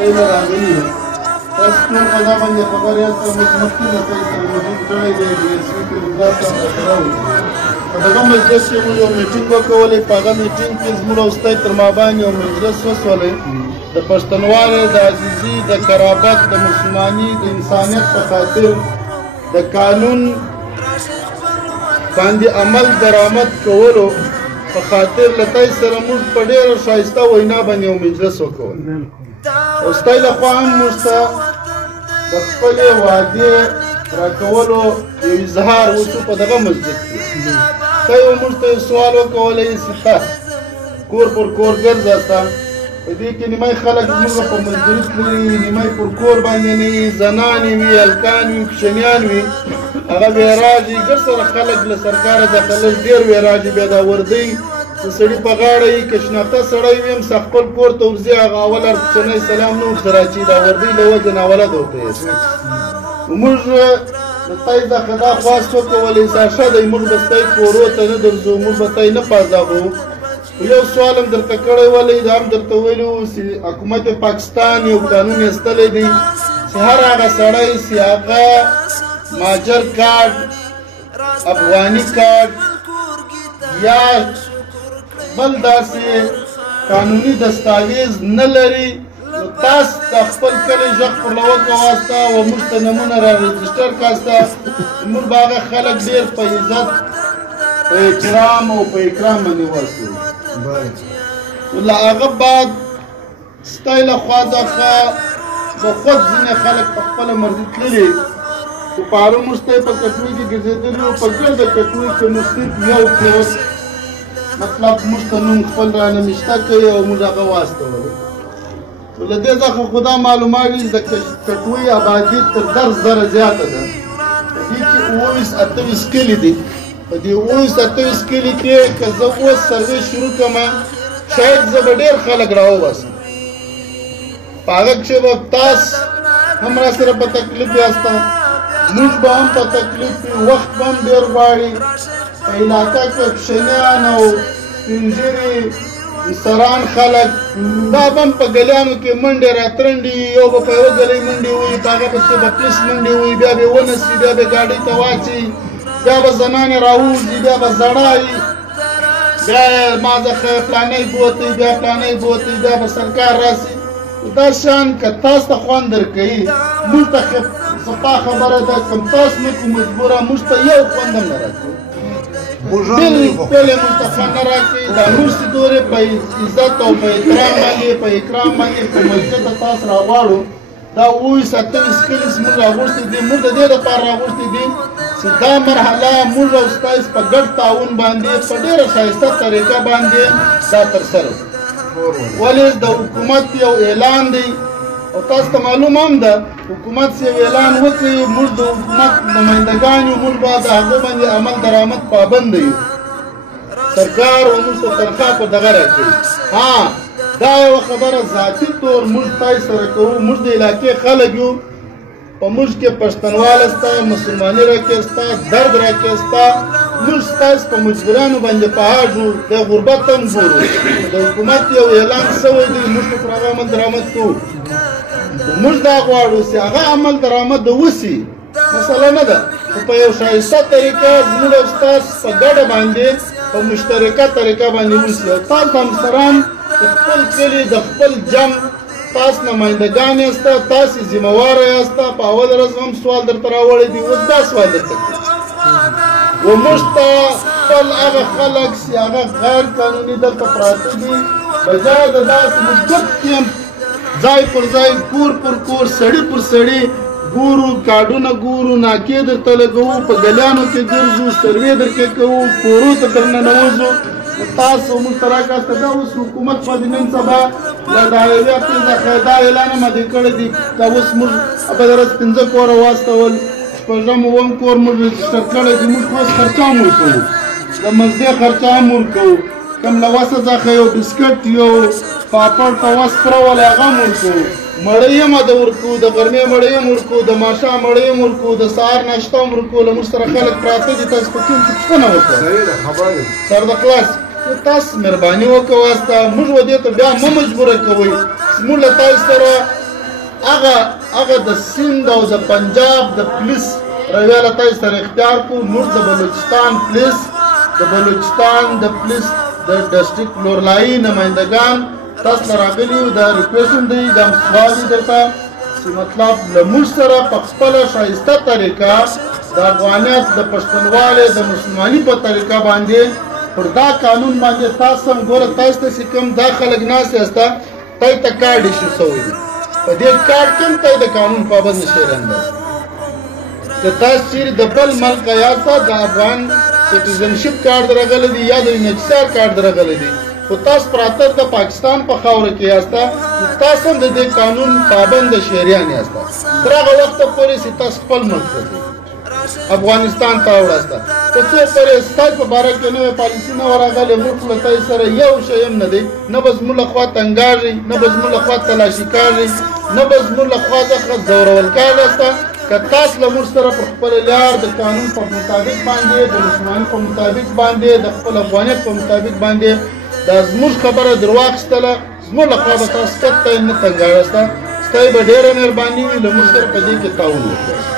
ستایله راغلي یو. تاسو ټول په دا باندې خبر یاست چې موږ مخکې له تاسو سره میټینګ کړی دی د رسمي ټلګراف صاحب سره و. په دغه مجلس کې موږ یو میټینګ وکولی. په هغه میټینګ کې زموږ او ستاسو تر مابین یو مجلس وسولی د پښتونوالۍ د عزیزي د قرابت د مسلماني د انسانیت په خاطر د قانون باندې عمل درآمد کولو په خاطر له تاسو سره موږ په ډېره ښایسته وینا باندې یو مجلس وکول. او ستاسو لخوا هم موږ ته د خپلې وعدې راکولو یو اظهار وشو په دغه مجلس کې. تاسو موږ ته یو سوال وکولی چې تاسو کور پر کور ګرځاسته، په دې کې نیمای خلک زموږ په مجلس لري، نیمای پر کور باندې نه وي، زنانې وي، هلکان وي، کوچنیان وي. هغه بیا راځي ګر سره خلک له سرکاره داخلل ډېر بیا راځي. بیا دا وردۍ د سړي په غاړه وي، که شناخته سړی وي هم خپل کور ته ورځي، هغه اول کوچنی سلام نه ورته راچي. دا وردۍ له وجه ناولده ورته یې. موږ د تاسو څخه دا خواست وکولی چې ښه دی موږ به ستاسو کورو ته نه درځو، موږ به تاسو نه پازابو. یو سوال هم درته کړی ولی، دا هم درته ویلي وو چې حکومت پاکستان یو قانون ایستلی دی چې هر هغه سړی چې هغه ماجر کارډ، افغاني کارډ یا بل داسې قانوني دستاویز نه لري، نو تاسو د خپل کلي غږ پر لوکه واسطه او موږ ته نمونه را رجسټر کاسته. موږ به هغه خلک ډېر په عزت، په احترام او په اکرام باندې واستوو. له هغه بعد ستاسو لخوا څخه به خود ځینې خلک په خپله مرضي تللي. خو پارون موږ ته په کټوۍ کې ګرځېدلي وو. په ګرده کټوۍ کې موږ صرف یو پروت مطلب موږ ته نوم خپل رانه مشته کوي او موږ هغه واستولو. له دې څخه خو دا معلومېږي د کټوۍ آبادي تر 10,000 زیاته ده. په دې کې 28 کلي دي. په دې 28 کلي کې که زه اوس سروې شروع کړم، شاید زه به ډېر خلک راوباسم. په هغه کښې به تاسو هم را سره په تکلیف یاست، موږ به هم په تکلیف وي، وخت به هم ډېر غواړي. په علاقه کې کوچنیان او سپین ږیري سران خلک دا به هم په ګلیانو کې منډې راترنډې، یو به په یوه ګلۍ منډې ووي، په هغه پسې به پلیس منډې ووي، بیا به یې ونسي، بیا به یې ګاډۍ ته واچوي، بیا به زنانې راووځي، بیا به زړایي، بیا ما څخه پلانی بوتې، بیا پلانی بوتې، بیا به سرکار راسي. دا شان که تاسو ته خوند درکوي، موږ ته صفا خبره ده، کوم تاسو نه کوو مجبوره، موږ ته یو خوند هم نه راکوي، بالکل یې موږ ته خوند نه راکوي. دا موږ چې دورې په عزت او په احترام باندې، په اکرام باندې په مسجد ته تاسو راغواړو. دا 28 کلي موږ راغوښتي دي. موږ د دې لپاره راغوښتي دي چې دا مرحله موږ او ستاسو په ګډ تعاون باندې په ډېره ښایسته طریقه باندې دا ترسره کړو. ولې د حکومت یو اعلان دی او تاسو ته معلومه هم ده، حکومت یو اعلان وکړي، موږ د حکومت نمایندګان یو، موږ به د هغه باندې عمل درآمد پابند یو. سرکار او موږ ته تنخواه په دغه راکوي. ها دا یوه خبره ذاتي طور موږ تاسو سره کوو. موږ د علاقې خلک یو، په موږ کې پښتونواله شته، مسلماني راکې شته، درد راکې شته. موږ ستاسو په مجبورانو باندې پوهېږو، د غربت هم ګورو. د حکومت یو اعلان شوی دی، موږ په هغه عمل درآمد کوو. موږ دا غواړو چې هغه عمل درآمد وشي، مسله نه ده، خو په یو ښایسته طریقه زموږ او ستاسو په ګډه باندې په مشترکه طریقه باندې وشي. او تاسو همسران د خپل کلي د خپل جمع تاسو نمایندګان یاست، تاسو ذمهواره یاست. په اول ورځ هم سوال درته راوړی دی، اوس دا سوال درته کوي. وموږ ته خپل هغه خلک چې هغه غیر قانوني دلته پراته دي، بجای د داسې مدت کیمپ ځای پر ځای، کور پر کور، سړي پر سړي ګورو، کارډونه ګورو، ناکې درته لګوو، په ګلیانو کې ګرځو، سروې درکې کوو، کورو ته در ننوځو. تاسو موږ ته راکاسته دا اوس حکومت باندې نن سبا له د حایوي افیس څخه دا اعلان هم دې کړی دی. دا اوس موږ په درس 5 کوره واستول، شپږم اووم کور موږ رجسټر کړی دی. موږ اوس خرچه هم ورکوو، د مزدې خرچه هم ورکوو. کوم له وسه څخه یو بسکټ، یو پاپړ په وس پرولی، هغه هم ورکوو. مړۍ هم د ورکوو، د غرمې مړۍ هم ورکوو، د ماښام مړۍ هم ورکوو، د سهار ناشته هم ورکوو. له موږ سره خلک پراته دي، تاسو په کوم څه پوښتنه وکړه سر د خلاص. تاسو مهرباني وکړئ، موږ ودې ته بیا مه مجبوره کوئ. موږ له تاسو سره هغه د سند او د پنجاب د پولیس رویاله تاسو سره اختیار کو موږ د بلوچستان پولیس د ډسټریکټ نورلایي نمائندگان تاسو راغلي یو دا ریکویسټ دی دا سوال درته چې مطلب له موږ سره په خپله ښایسته طریقه د افغانیت د پښتونوالې د مسلماني په طریقه باندې پر دا قانون باندې تاسو هم ګوره تاسو ته چې کوم دا خلک ناست یاسته تاسو ته کارډ ایشو شوی دی په دې کارډ کې هم تاسو د قانون پابند نشئ رانداست که تاسو چیرې د بل ملک یاسته د افغان سټیزنشپ کارډ درغلی دی یا د انحصار کارډ درغلی دی خو تاسو پراته د پاکستان په خاوره کې یاسته تاسو هم د دې قانون پابند شهریان یاسته تر هغه وخته پورې چې تاسو خپل ملک ته ځئ افغانستان ته وړاسته که څو پورې ستاسو په باره کې نوې پالیسي نه ورغلې موږ له تاسو سره یو شی هم نه دی نه به زموږ له خوا تنګاږئ نه به زموږ له خوا تلاشي کاږئ نه به زموږ له خوا ځورول کاږئ که تاسو له موږ سره په خپل لار د قانون په مطابق باندې د مسلمان په مطابق باندې د خپل افغانیت په مطابق باندې دا زموږ خبره در واخیستله زموږ له خوا به تاسو کته نه تنګاړسته ستاسو به ډېره مهرباني وي له موږ سره په دې کې تعاون وکړئ